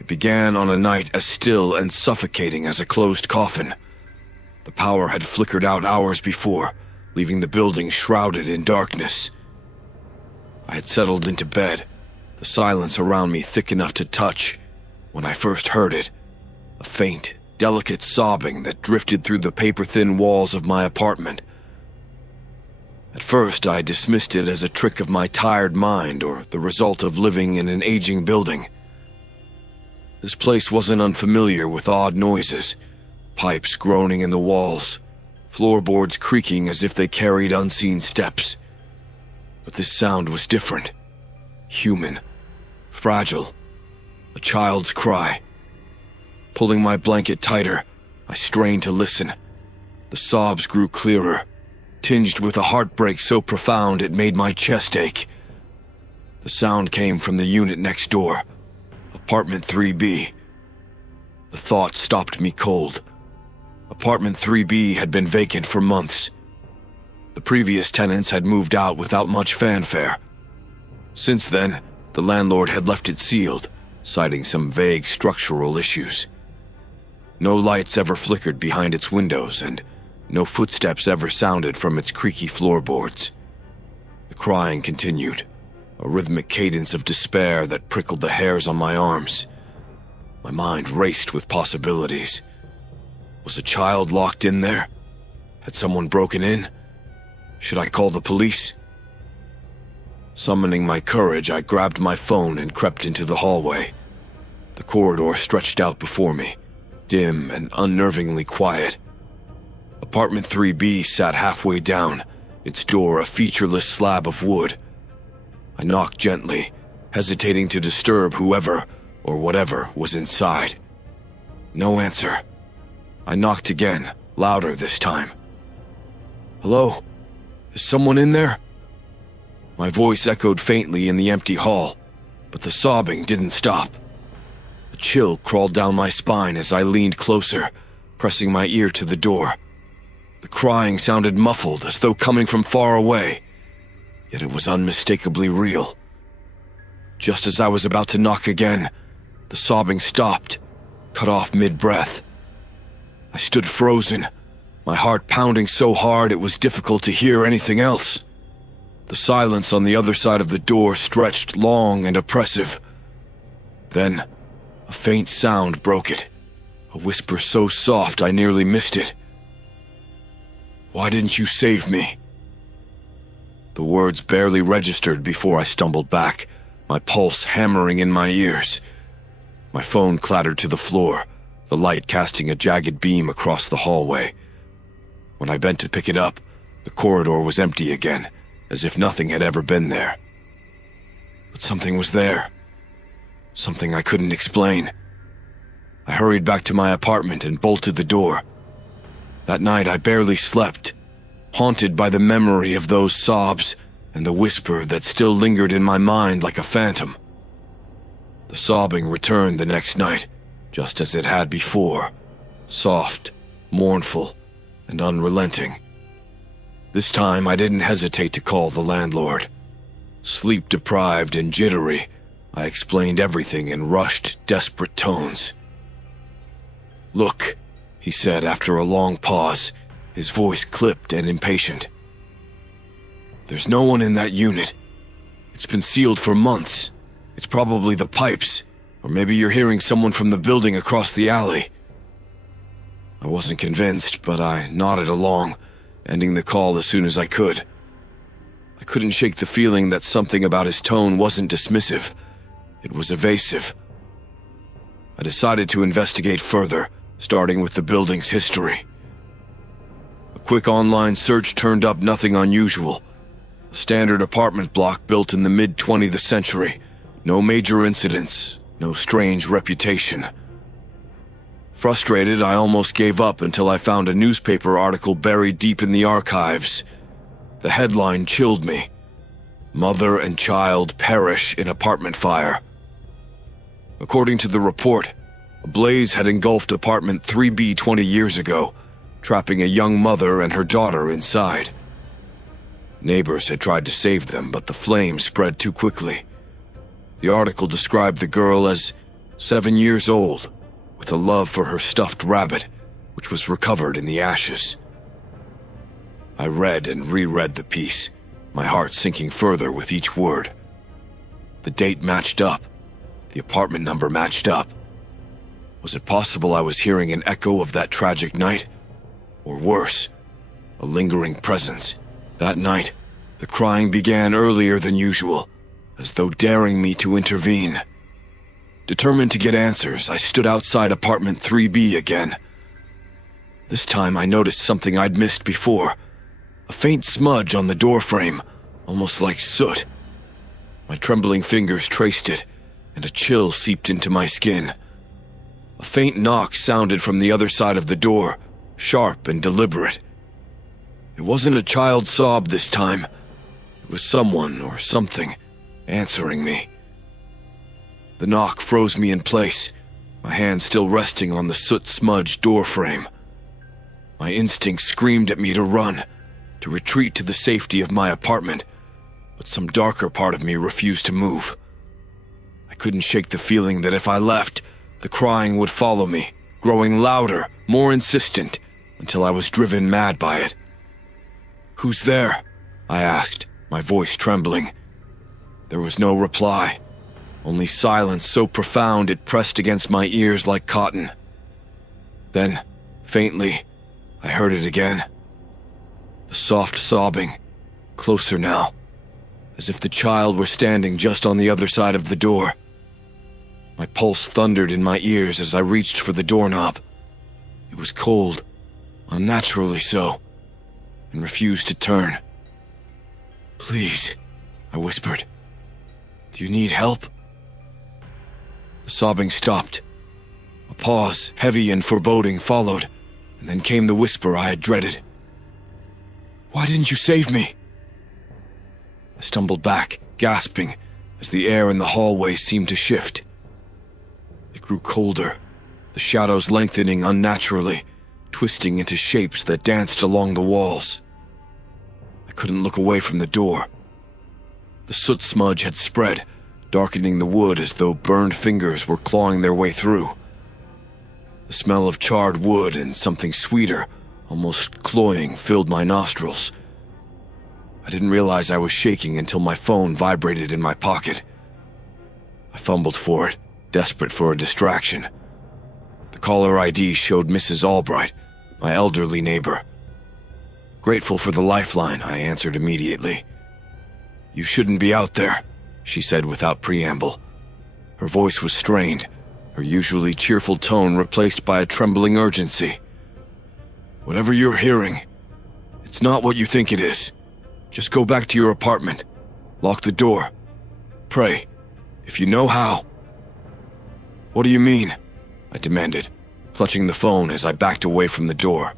It began on a night as still and suffocating as a closed coffin. The power had flickered out hours before, leaving the building shrouded in darkness. I had settled into bed, the silence around me thick enough to touch, when I first heard it, a faint, delicate sobbing that drifted through the paper-thin walls of my apartment. At first, I dismissed it as a trick of my tired mind or the result of living in an aging building. This place wasn't unfamiliar with odd noises, pipes groaning in the walls, floorboards creaking as if they carried unseen steps. But this sound was different, human, fragile, a child's cry. Pulling my blanket tighter, I strained to listen. The sobs grew clearer, tinged with a heartbreak so profound it made my chest ache. The sound came from the unit next door, apartment 3B. The thought stopped me cold. Apartment 3B had been vacant for months. The previous tenants had moved out without much fanfare. Since then, the landlord had left it sealed, citing some vague structural issues. No lights ever flickered behind its windows, and no footsteps ever sounded from its creaky floorboards. The crying continued, a rhythmic cadence of despair that prickled the hairs on my arms. My mind raced with possibilities. Was a child locked in there? Had someone broken in? Should I call the police? Summoning my courage, I grabbed my phone and crept into the hallway. The corridor stretched out before me, dim and unnervingly quiet. Apartment 3B sat halfway down, its door a featureless slab of wood. I knocked gently, hesitating to disturb whoever or whatever was inside. No answer. I knocked again, louder this time. "Hello? Is someone in there?" My voice echoed faintly in the empty hall, but the sobbing didn't stop. A chill crawled down my spine as I leaned closer, pressing my ear to the door. The crying sounded muffled, as though coming from far away, yet it was unmistakably real. Just as I was about to knock again, the sobbing stopped, cut off mid-breath. I stood frozen, my heart pounding so hard it was difficult to hear anything else. The silence on the other side of the door stretched long and oppressive. Then, a faint sound broke it, a whisper so soft I nearly missed it. "Why didn't you save me?" The words barely registered before I stumbled back, my pulse hammering in my ears. My phone clattered to the floor, the light casting a jagged beam across the hallway. When I bent to pick it up, the corridor was empty again, as if nothing had ever been there. But something was there. Something I couldn't explain. I hurried back to my apartment and bolted the door. That night I barely slept, haunted by the memory of those sobs and the whisper that still lingered in my mind like a phantom. The sobbing returned the next night, just as it had before, soft, mournful, and unrelenting. This time I didn't hesitate to call the landlord. Sleep-deprived and jittery, I explained everything in rushed, desperate tones. "Look," he said after a long pause, his voice clipped and impatient. "There's no one in that unit. It's been sealed for months. It's probably the pipes, or maybe you're hearing someone from the building across the alley." I wasn't convinced, but I nodded along, ending the call as soon as I could. I couldn't shake the feeling that something about his tone wasn't dismissive. It was evasive. I decided to investigate further, starting with the building's history. A quick online search turned up nothing unusual. A standard apartment block built in the mid-20th century. No major incidents, no strange reputation. Frustrated, I almost gave up until I found a newspaper article buried deep in the archives. The headline chilled me. "Mother and child perish in apartment fire." According to the report, a blaze had engulfed apartment 3B 20 years ago, trapping a young mother and her daughter inside. Neighbors had tried to save them, but the flames spread too quickly. The article described the girl as 7 years old, with a love for her stuffed rabbit, which was recovered in the ashes. I read and reread the piece, my heart sinking further with each word. The date matched up. The apartment number matched up. Was it possible I was hearing an echo of that tragic night? Or worse, a lingering presence? That night, the crying began earlier than usual, as though daring me to intervene. Determined to get answers, I stood outside apartment 3B again. This time I noticed something I'd missed before. A faint smudge on the doorframe, almost like soot. My trembling fingers traced it, and a chill seeped into my skin. A faint knock sounded from the other side of the door, sharp and deliberate. It wasn't a child's sob this time. It was someone or something answering me. The knock froze me in place, my hand still resting on the soot-smudged doorframe. My instinct screamed at me to run, to retreat to the safety of my apartment, but some darker part of me refused to move. I couldn't shake the feeling that if I left, the crying would follow me, growing louder, more insistent, until I was driven mad by it. "Who's there?" I asked, my voice trembling. There was no reply, only silence so profound it pressed against my ears like cotton. Then, faintly, I heard it again. The soft sobbing, closer now, as if the child were standing just on the other side of the door. My pulse thundered in my ears as I reached for the doorknob. It was cold, unnaturally so, and refused to turn. "Please," I whispered. "Do you need help?" The sobbing stopped. A pause, heavy and foreboding, followed, and then came the whisper I had dreaded. "Why didn't you save me?" I stumbled back, gasping, as the air in the hallway seemed to shift. It grew colder, the shadows lengthening unnaturally, twisting into shapes that danced along the walls. I couldn't look away from the door. The soot smudge had spread, darkening the wood as though burned fingers were clawing their way through. The smell of charred wood and something sweeter, almost cloying, filled my nostrils. I didn't realize I was shaking until my phone vibrated in my pocket. I fumbled for it, desperate for a distraction. The caller ID showed Mrs. Albright, my elderly neighbor. Grateful for the lifeline, I answered immediately. "You shouldn't be out there," she said without preamble. Her voice was strained, her usually cheerful tone replaced by a trembling urgency. "Whatever you're hearing, it's not what you think it is. Just go back to your apartment. Lock the door. Pray, if you know how." "What do you mean?" I demanded, clutching the phone as I backed away from the door.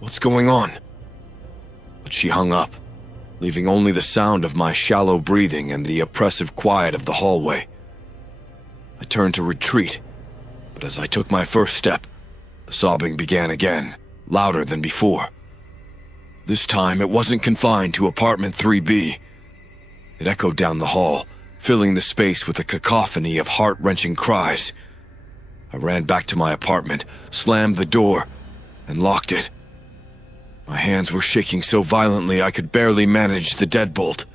"What's going on?" But she hung up, leaving only the sound of my shallow breathing and the oppressive quiet of the hallway. I turned to retreat, but as I took my first step, the sobbing began again, louder than before. This time, it wasn't confined to apartment 3B. It echoed down the hall, filling the space with a cacophony of heart-wrenching cries. I ran back to my apartment, slammed the door, and locked it. My hands were shaking so violently I could barely manage the deadbolt.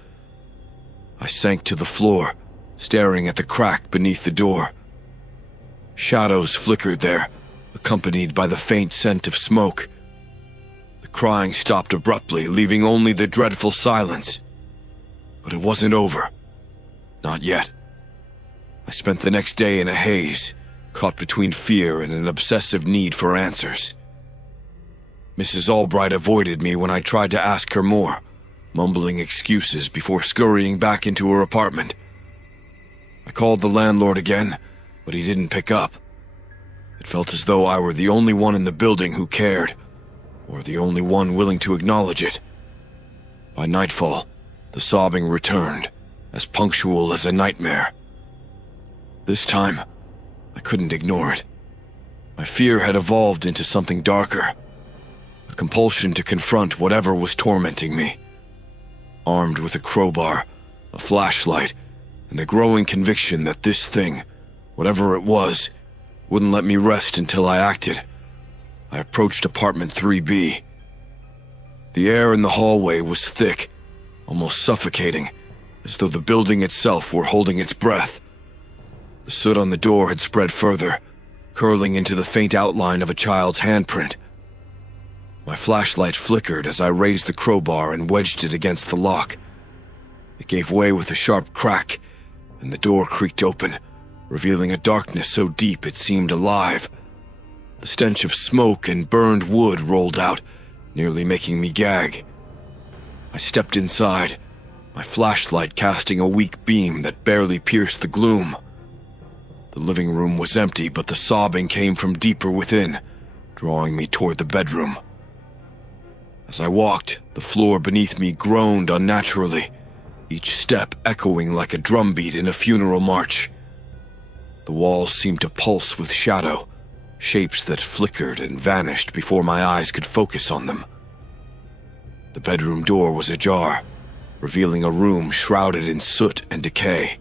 I sank to the floor, staring at the crack beneath the door. Shadows flickered there, accompanied by the faint scent of smoke. The crying stopped abruptly, leaving only the dreadful silence. But it wasn't over. Not yet. I spent the next day in a haze, caught between fear and an obsessive need for answers. Mrs. Albright avoided me when I tried to ask her more, mumbling excuses before scurrying back into her apartment. I called the landlord again, but he didn't pick up. It felt as though I were the only one in the building who cared, or the only one willing to acknowledge it. By nightfall, the sobbing returned, as punctual as a nightmare. This time, I couldn't ignore it. My fear had evolved into something darker, a compulsion to confront whatever was tormenting me. Armed with a crowbar, a flashlight, and the growing conviction that this thing, Whatever it was, wouldn't let me rest until I acted. I approached apartment 3B. The air in the hallway was thick, almost suffocating, as though the building itself were holding its breath. The soot on the door had spread further, curling into the faint outline of a child's handprint. My flashlight flickered as I raised the crowbar and wedged it against the lock. It gave way with a sharp crack, and the door creaked open, revealing a darkness so deep it seemed alive. The stench of smoke and burned wood rolled out, nearly making me gag. I stepped inside, my flashlight casting a weak beam that barely pierced the gloom. The living room was empty, but the sobbing came from deeper within, drawing me toward the bedroom. As I walked, the floor beneath me groaned unnaturally, each step echoing like a drumbeat in a funeral march. The walls seemed to pulse with shadow, shapes that flickered and vanished before my eyes could focus on them. The bedroom door was ajar, revealing a room shrouded in soot and decay.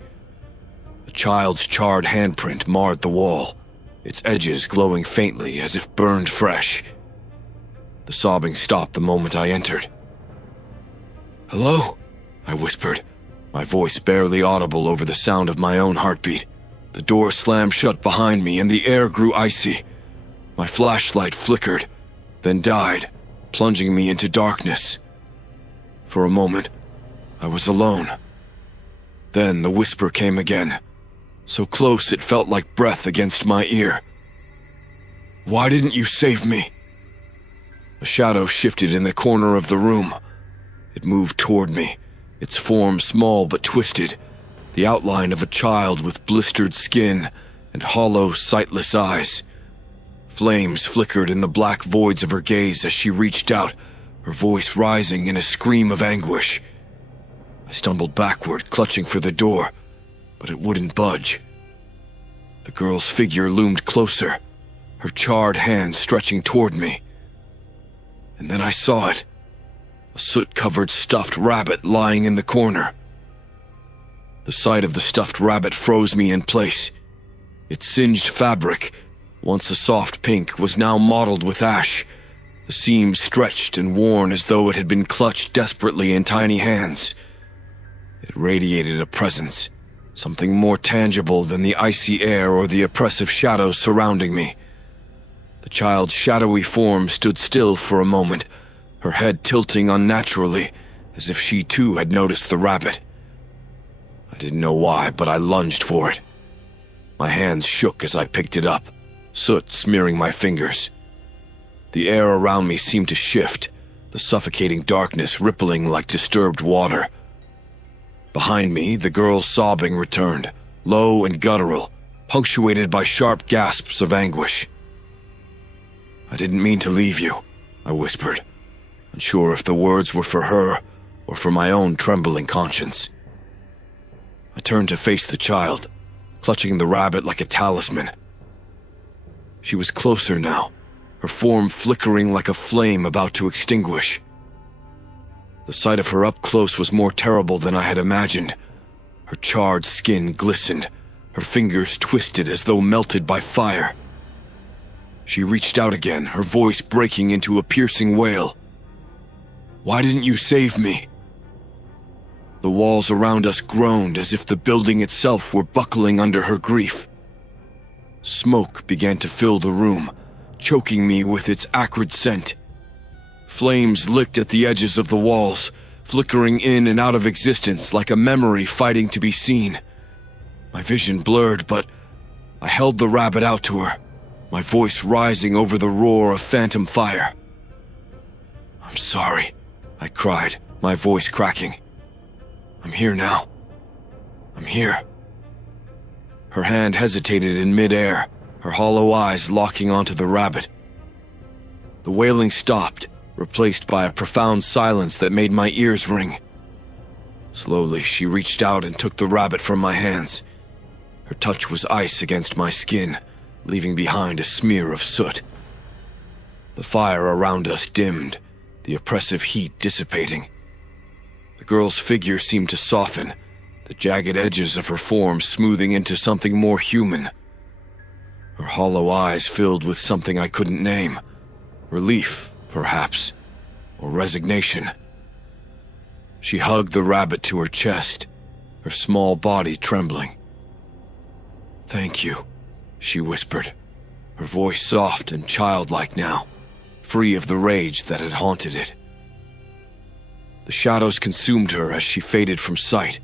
A child's charred handprint marred the wall, its edges glowing faintly as if burned fresh. The sobbing stopped the moment I entered. "Hello?" I whispered, my voice barely audible over the sound of my own heartbeat. The door slammed shut behind me and the air grew icy. My flashlight flickered, then died, plunging me into darkness. For a moment, I was alone. Then the whisper came again, so close it felt like breath against my ear. "Why didn't you save me?" A shadow shifted in the corner of the room. It moved toward me, its form small but twisted, the outline of a child with blistered skin and hollow, sightless eyes. Flames flickered in the black voids of her gaze as she reached out, her voice rising in a scream of anguish. I stumbled backward, clutching for the door, but it wouldn't budge. The girl's figure loomed closer, her charred hand stretching toward me. And then I saw it, a soot-covered stuffed rabbit lying in the corner. The sight of the stuffed rabbit froze me in place. Its singed fabric, once a soft pink, was now mottled with ash, the seams stretched and worn as though it had been clutched desperately in tiny hands. It radiated a presence, something more tangible than the icy air or the oppressive shadows surrounding me. The child's shadowy form stood still for a moment, her head tilting unnaturally, as if she too had noticed the rabbit. I didn't know why, but I lunged for it. My hands shook as I picked it up, soot smearing my fingers. The air around me seemed to shift, the suffocating darkness rippling like disturbed water. Behind me, the girl's sobbing returned, low and guttural, punctuated by sharp gasps of anguish. "I didn't mean to leave you," I whispered, unsure if the words were for her or for my own trembling conscience. I turned to face the child, clutching the rabbit like a talisman. She was closer now, her form flickering like a flame about to extinguish. The sight of her up close was more terrible than I had imagined. Her charred skin glistened, her fingers twisted as though melted by fire. She reached out again, her voice breaking into a piercing wail. "Why didn't you save me?" The walls around us groaned as if the building itself were buckling under her grief. Smoke began to fill the room, choking me with its acrid scent. Flames licked at the edges of the walls, flickering in and out of existence like a memory fighting to be seen. My vision blurred, but I held the rabbit out to her, my voice rising over the roar of phantom fire. "I'm sorry," I cried, my voice cracking. "I'm here now. I'm here." Her hand hesitated in midair, her hollow eyes locking onto the rabbit. The wailing stopped, replaced by a profound silence that made my ears ring. Slowly, she reached out and took the rabbit from my hands. Her touch was ice against my skin, leaving behind a smear of soot. The fire around us dimmed, the oppressive heat dissipating. The girl's figure seemed to soften, the jagged edges of her form smoothing into something more human, her hollow eyes filled with something I couldn't name. Relief, perhaps, or resignation. She hugged the rabbit to her chest, her small body trembling. "Thank you," she whispered, her voice soft and childlike now, free of the rage that had haunted it. The shadows consumed her as she faded from sight,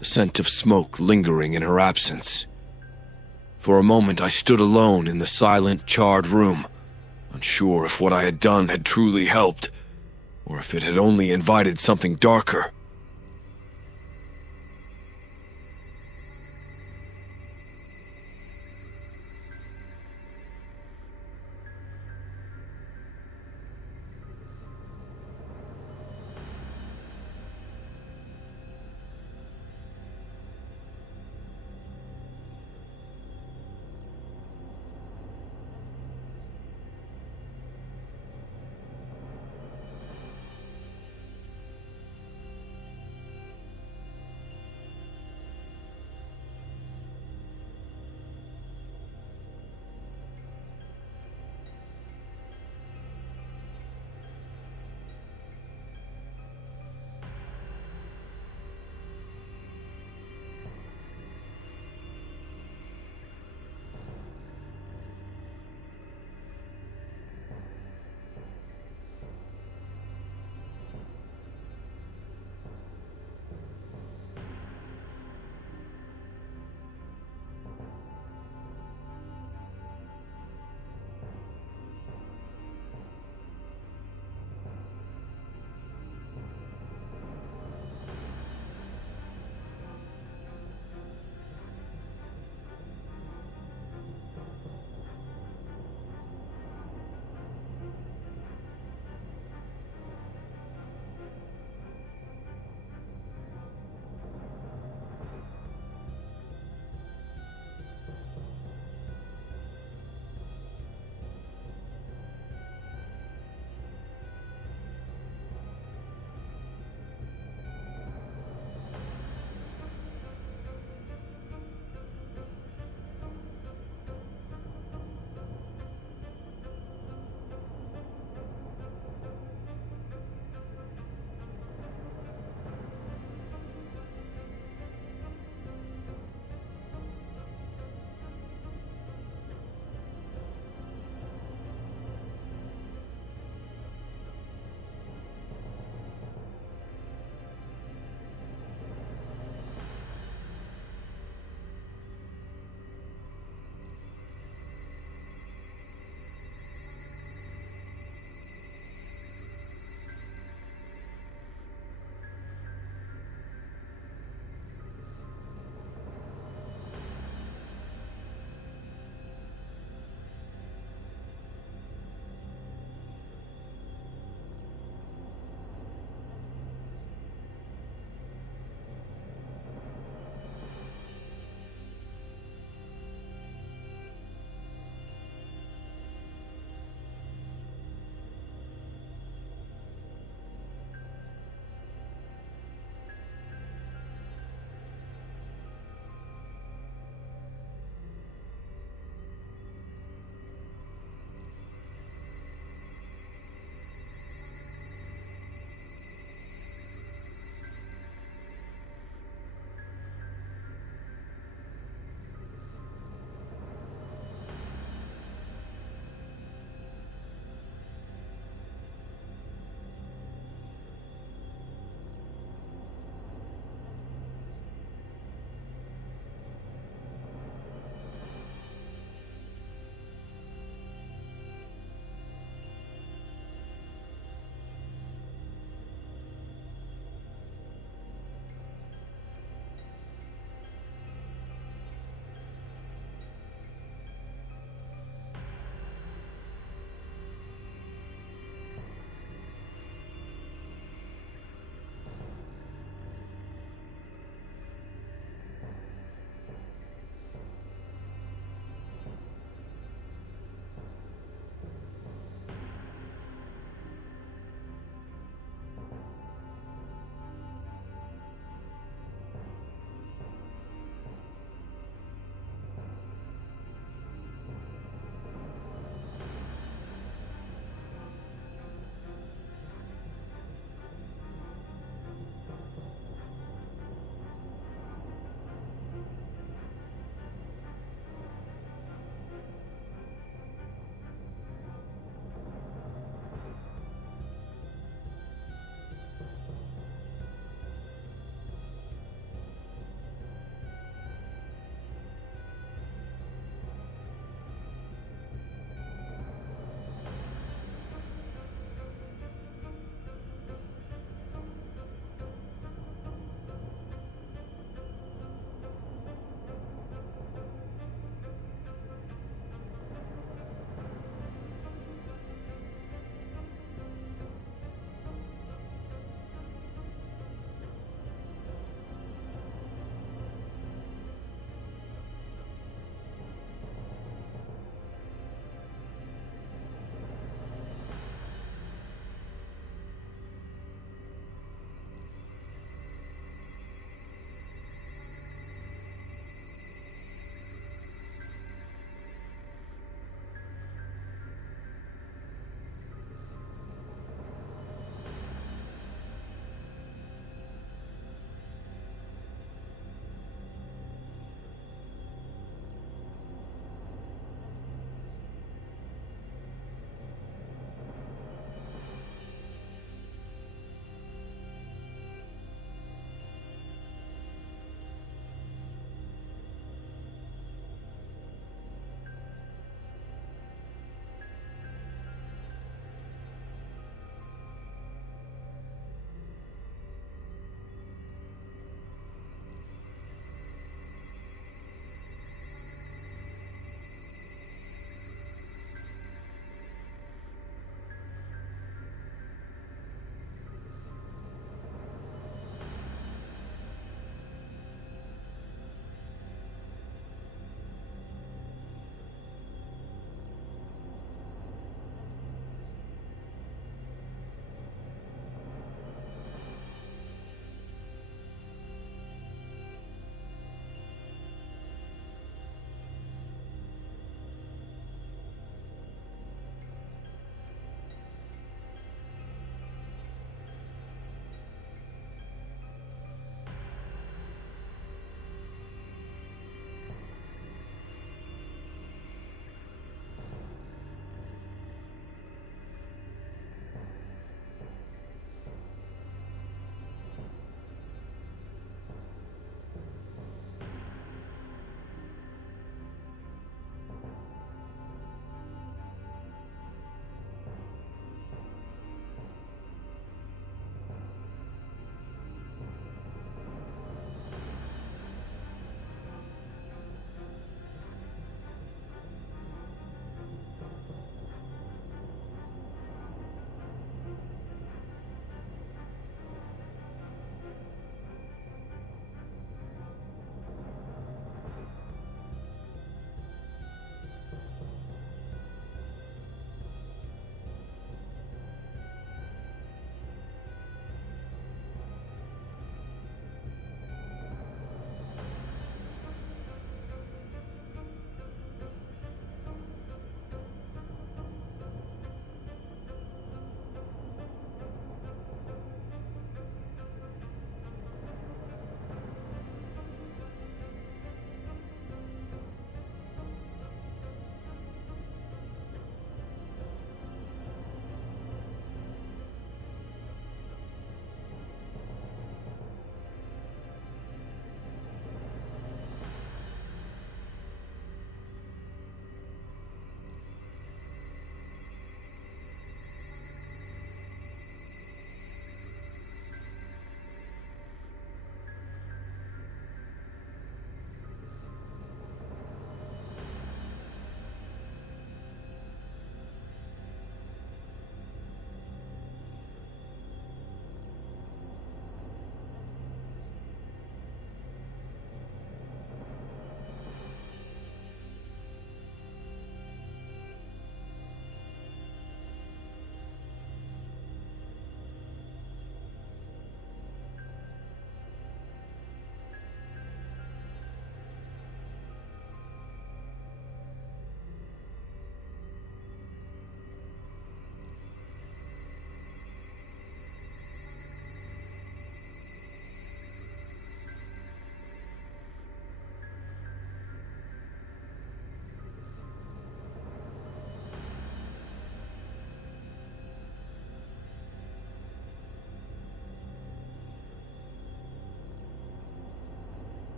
the scent of smoke lingering in her absence. For a moment I stood alone in the silent, charred room, unsure if what I had done had truly helped, or if it had only invited something darker,